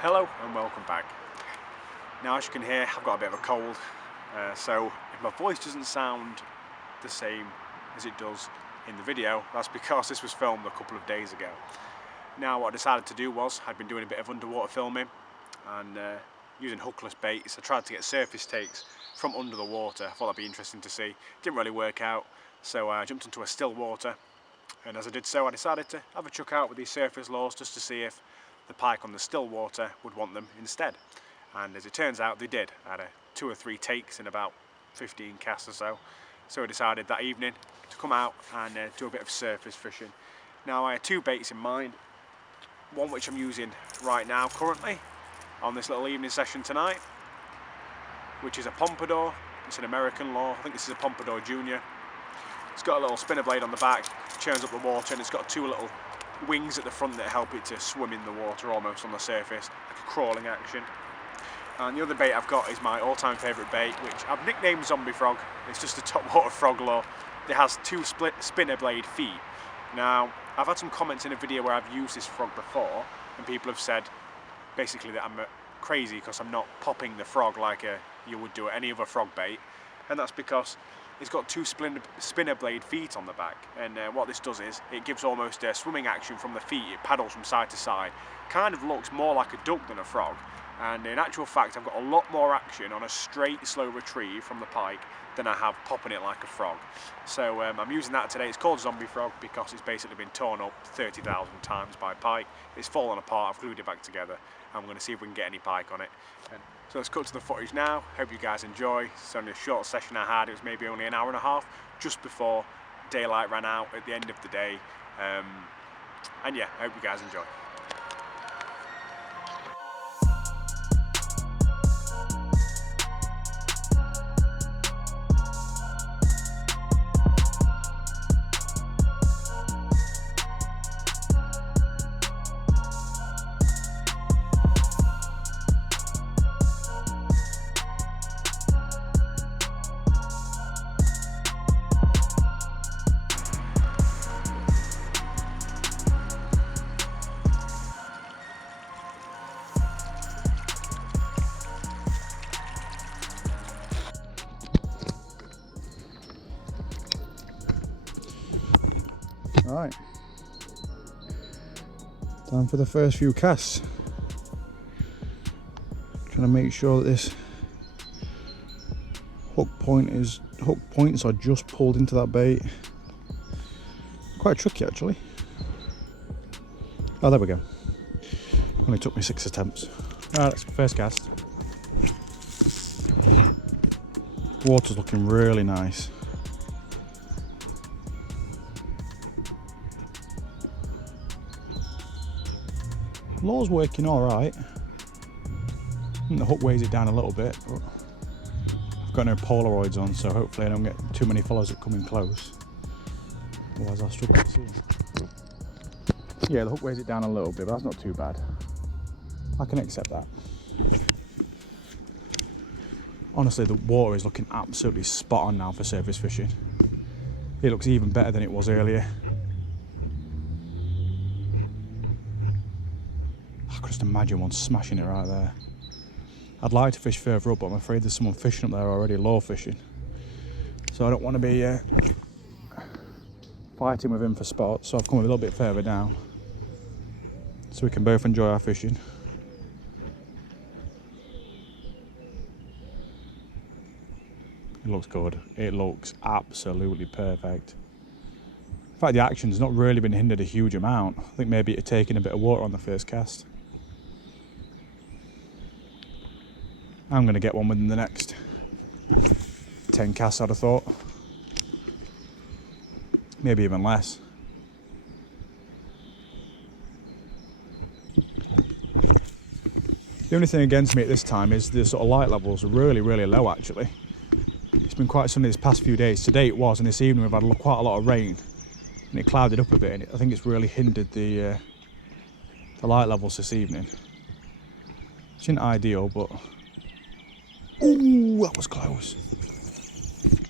Hello and welcome back. Now, as you can hear, I've got a bit of a cold, so if my voice doesn't sound the same as it does in the video, that's because this was filmed a couple of days ago. Now, what I decided to do was, I'd been doing a bit of underwater filming and using hookless baits. I tried to get surface takes from under the water. I thought that'd be interesting to see. Didn't really work out, so I jumped into a still water, and as I did so, I decided to have a chuck out with these surface lures just to see if the pike on the still water would want them instead. And as it turns out, they did. I had 2 or 3 takes in about 15 casts or so. So I decided that evening to come out and do a bit of surface fishing. Now, I had 2 baits in mind. One which I'm using right now currently on this little evening session tonight, which is a pompadour. It's an American lure. I think this is a pompadour junior. It's got a little spinner blade on the back, churns up the water, and it's got 2 little wings at the front that help it to swim in the water almost on the surface, like a crawling action. And the other bait I've got is my all-time favourite bait, which I've nicknamed Zombie Frog. It's just a topwater frog lure. It has 2 split spinner blade feet. Now, I've had some comments in a video where I've used this frog before, and people have said basically that I'm crazy because I'm not popping the frog like you would do at any other frog bait, and that's because it's got 2 spinner blade feet on the back, and what this does is it gives almost a swimming action from the feet. It paddles from side to side, kind of looks more like a duck than a frog, and in actual fact I've got a lot more action on a straight slow retrieve from the pike than I have popping it like a frog. So I'm using that today. It's called Zombie Frog because it's basically been torn up 30,000 times by pike. It's fallen apart. I've glued it back together. I'm going to see if we can get any pike on it. So let's cut to the footage now. Hope you guys enjoy. It's only a short session I had. It was maybe only an hour and a half just before daylight ran out at the end of the day. And yeah, I hope you guys enjoy. Right, time for the first few casts. Trying to make sure that this hook points are just pulled into that bait. Quite tricky actually. Oh, there we go. Only took me 6 attempts. Alright, that's the first cast. Water's looking really nice. Lure's working alright. The hook weighs it down a little bit, but I've got no Polaroids on, so hopefully I don't get too many fellows that come in close. Otherwise I'll struggle to see them. Yeah, the hook weighs it down a little bit, but that's not too bad. I can accept that. Honestly, the water is looking absolutely spot on now for surface fishing. It looks even better than it was earlier. I could just imagine one smashing it right there. I'd like to fish further up, but I'm afraid there's someone fishing up there already, lure fishing. So I don't want to be fighting with him for spots, so I've come a little bit further down so we can both enjoy our fishing. It looks good. It looks absolutely perfect. In fact, the action's not really been hindered a huge amount. I think maybe it had taken a bit of water on the first cast. I'm going to get one within the next 10 casts, I'd have thought. Maybe even less. The only thing against me at this time is the sort of light levels are really, really low actually. It's been quite sunny this past few days. Today it was, and this evening we've had quite a lot of rain. And it clouded up a bit, and I think it's really hindered the light levels this evening. Which isn't ideal, but... Ooh, that was close.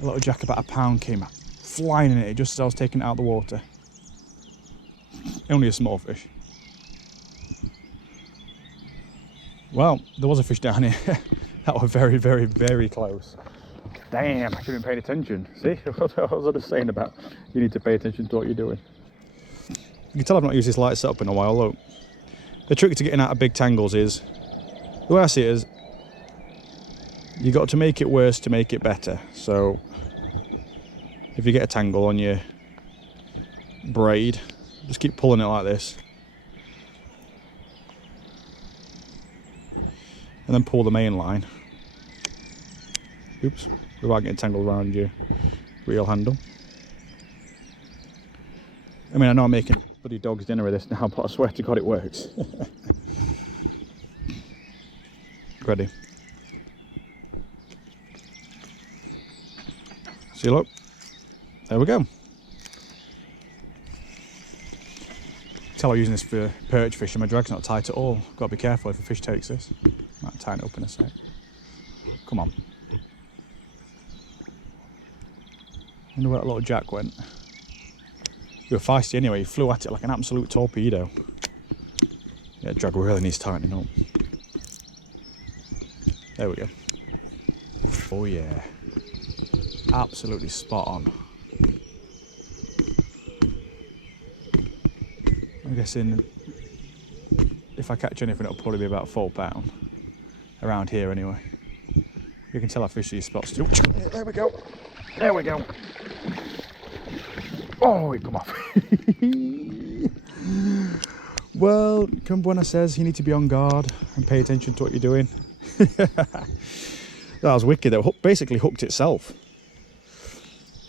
A little jack about a pound came flying in it just as I was taking it out of the water. Only a small fish. Well, there was a fish down here. That was very, very, very close. Damn, I should have been paying attention. See, what was I just saying about you need to pay attention to what you're doing. You can tell I've not used this light setup in a while. Look, the trick to getting out of big tangles is, the way I see it is, you got to make it worse to make it better. So if you get a tangle on your braid, just keep pulling it like this, and then pull the main line. Oops, without getting tangled around your reel handle. I mean, I know I'm making a bloody dog's dinner with this now, but I swear to God it works. Ready. See, look, there we go. Tell I'm using this for perch fishing. My drag's not tight at all. Got to be careful if a fish takes this. Might tighten it up in a sec. Come on. I wonder where that little jack went. You were feisty anyway. You flew at it like an absolute torpedo. Yeah, drag really needs tightening up. There we go. Oh yeah. Absolutely spot on. I'm guessing if I catch anything, it'll probably be about £4 around here anyway. You can tell I fish these spots too. There we go. There we go. Oh, it come off. Well, como Buena says, you need to be on guard and pay attention to what you're doing. That was wicked. It basically hooked itself.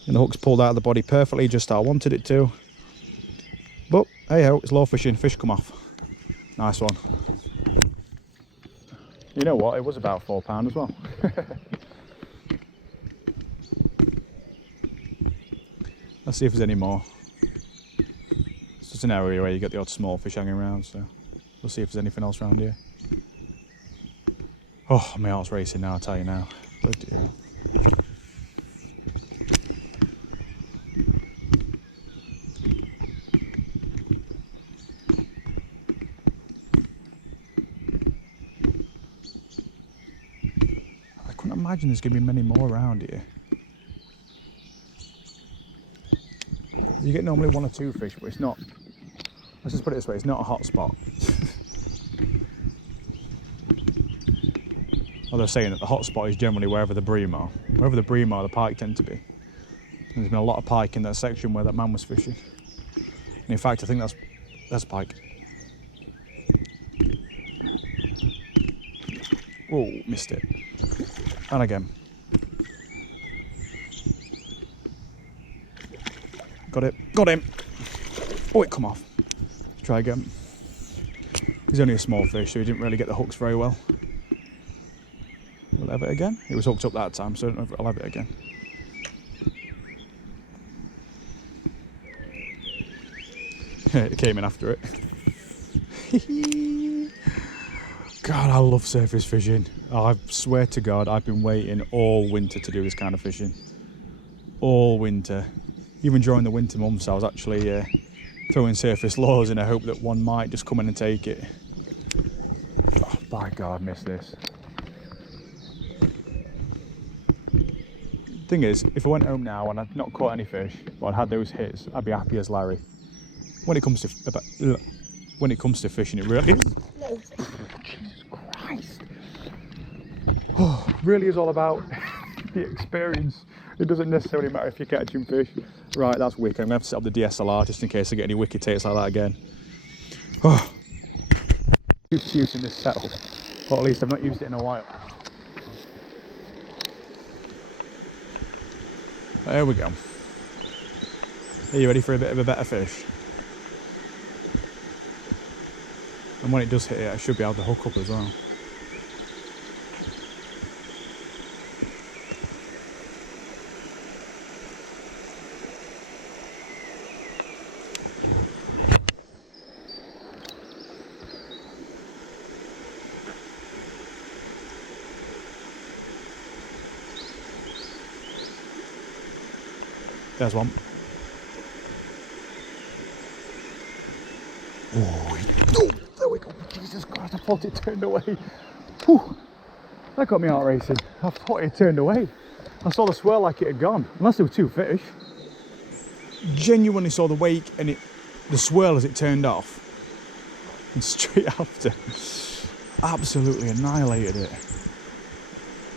And the hook's pulled out of the body perfectly, just how I wanted it to. But hey ho, it's low fishing, fish come off. Nice one. You know what, it was about £4 as well. Let's see if there's any more. It's just an area where you get the odd small fish hanging around, so we'll see if there's anything else around here. Oh, my heart's racing now, I'll tell you now. Bloody hell. I couldn't imagine there's going to be many more around here. You get normally 1 or 2 fish, but it's not, let's just put it this way, it's not a hot spot. Well, they're saying that the hot spot is generally wherever the bream are. Wherever the bream are, the pike tend to be. And there's been a lot of pike in that section where that man was fishing. And in fact, I think that's pike. Oh, missed it. And again. Got it. Got him. Oh, it come off. Let's try again. He's only a small fish, so he didn't really get the hooks very well. We'll have it again. It was hooked up that time, so I don't know if I'll have it again. It came in after it. God, I love surface fishing. I swear to God, I've been waiting all winter to do this kind of fishing. All winter. Even during the winter months, I was actually throwing surface lures in a hope that one might just come in and take it. Oh, by God, I missed this. Thing is, if I went home now and I'd not caught any fish, but I'd had those hits, I'd be happy as Larry. When it comes to fishing, it really is. Jesus Christ! Oh, really is all about the experience. It doesn't necessarily matter if you're catching fish. Right, that's wicked. I'm going to have to set up the DSLR just in case I get any wicked takes like that again. Oh, keep using this setup, or at least I've not used it in a while. There we go. Are you ready for a bit of a better fish? And when it does hit it, I should be able to hook up as well. There's one. Oh, there we go. Jesus Christ, I thought it turned away. Whew. That got me out racing. I thought it turned away. I saw the swirl like it had gone, unless there were two fish. Genuinely saw the wake and the swirl as it turned off. And straight after, absolutely annihilated it.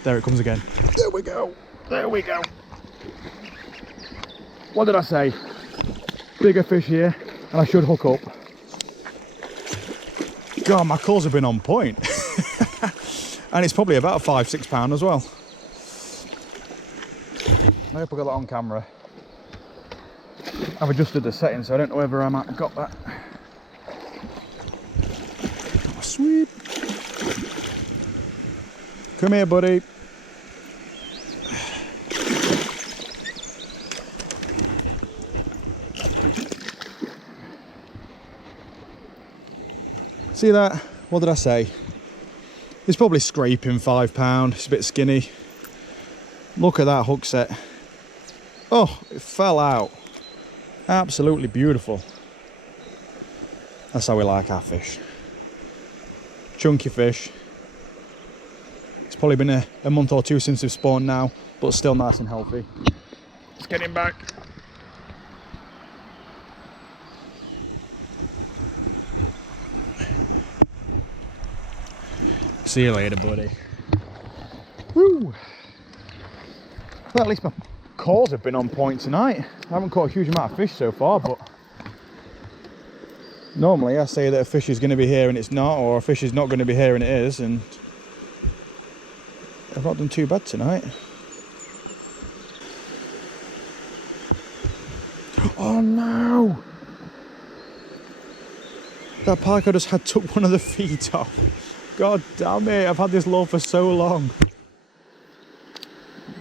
There it comes again. There we go. There we go. What did I say? Bigger fish here, and I should hook up. God, my calls have been on point. And it's probably about a £5–6 pound as well. I hope I got that on camera. I've adjusted the settings, so I don't know whether I might have got that. Oh, sweet. Come here, buddy. See that? What did I say? It's probably scraping £5. It's a bit skinny. Look at that hook set. Oh, it fell out. Absolutely beautiful. That's how we like our fish. Chunky fish. It's probably been a month or two since they've spawned now, but still nice and healthy. Let's get him back. See you later, buddy. Woo! Well, at least my calls have been on point tonight. I haven't caught a huge amount of fish so far, but normally I say that a fish is going to be here and it's not, or a fish is not going to be here and it is, and I've not done too bad tonight. Oh no! That pike I just had took one of the feet off. God damn it, I've had this lure for so long.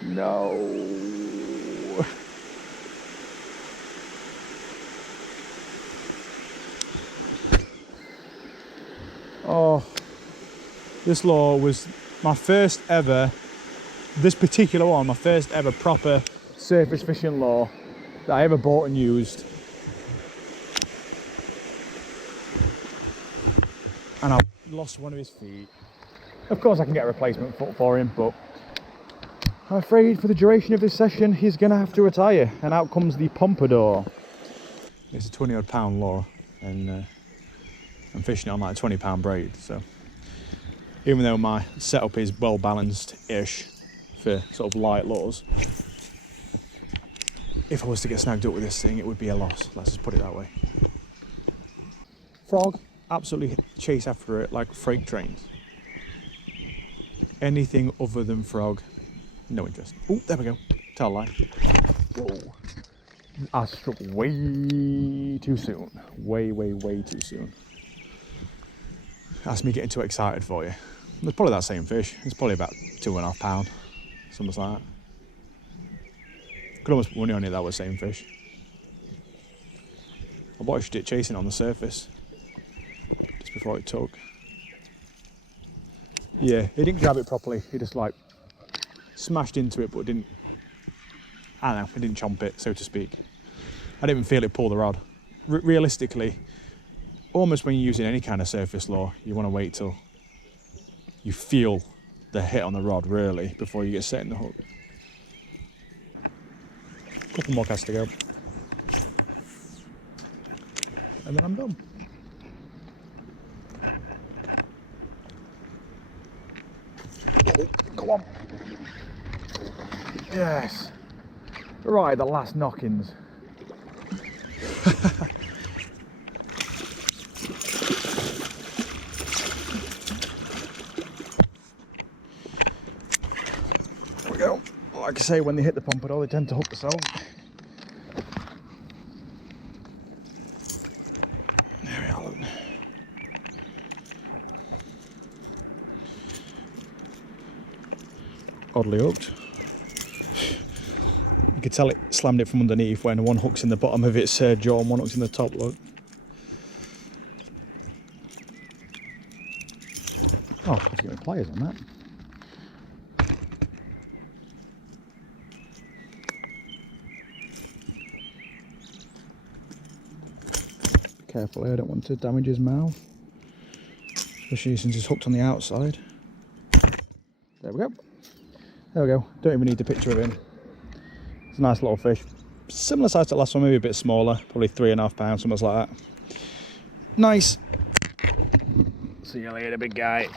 No. Oh, this lure was my first ever, this particular one, my first ever proper surface fishing lure that I ever bought and used. And I lost one of his feet. Of course I can get a replacement foot for him, but I'm afraid for the duration of this session he's going to have to retire, and out comes the Pompadour. It's a 20 odd pound lure, and I'm fishing it on like a 20 pound braid, so even though my setup is well balanced-ish for sort of light lures, if I was to get snagged up with this thing it would be a loss, let's just put it that way. Frog, absolutely chase after it like freight trains. Anything other than frog, no interest. Oh, there we go. Tell a lie. Whoa. I struck way too soon. Way too soon. That's me getting too excited for you. It's probably that same fish. It's probably about £2.5, something like that. Could almost put money on it that was the same fish. I watched it chasing on the surface just before it took. Yeah, he didn't grab it properly. He just like smashed into it, but didn't, I don't know, he didn't chomp it, so to speak. I didn't even feel it pull the rod. Realistically, almost when you're using any kind of surface lure, you want to wait till you feel the hit on the rod, really, before you get set in the hook. Couple more casts to go. And then I'm done. Oh, come on. Yes. Right, the last knockings. There we go. Like I say, when they hit the pompadour, they tend to hook themselves. There we are. Look. Oddly hooked. You could tell it slammed it from underneath when one hook's in the bottom of its jaw and one hook's in the top, look. Oh, I've got my pliers on that. Carefully, I don't want to damage his mouth. especially since it's hooked on the outside. There we go. There we go. Don't even need the picture of him. It's a nice little fish. Similar size to the last one, maybe a bit smaller, probably 3.5 pounds, something like that. Nice. See you later, big guy.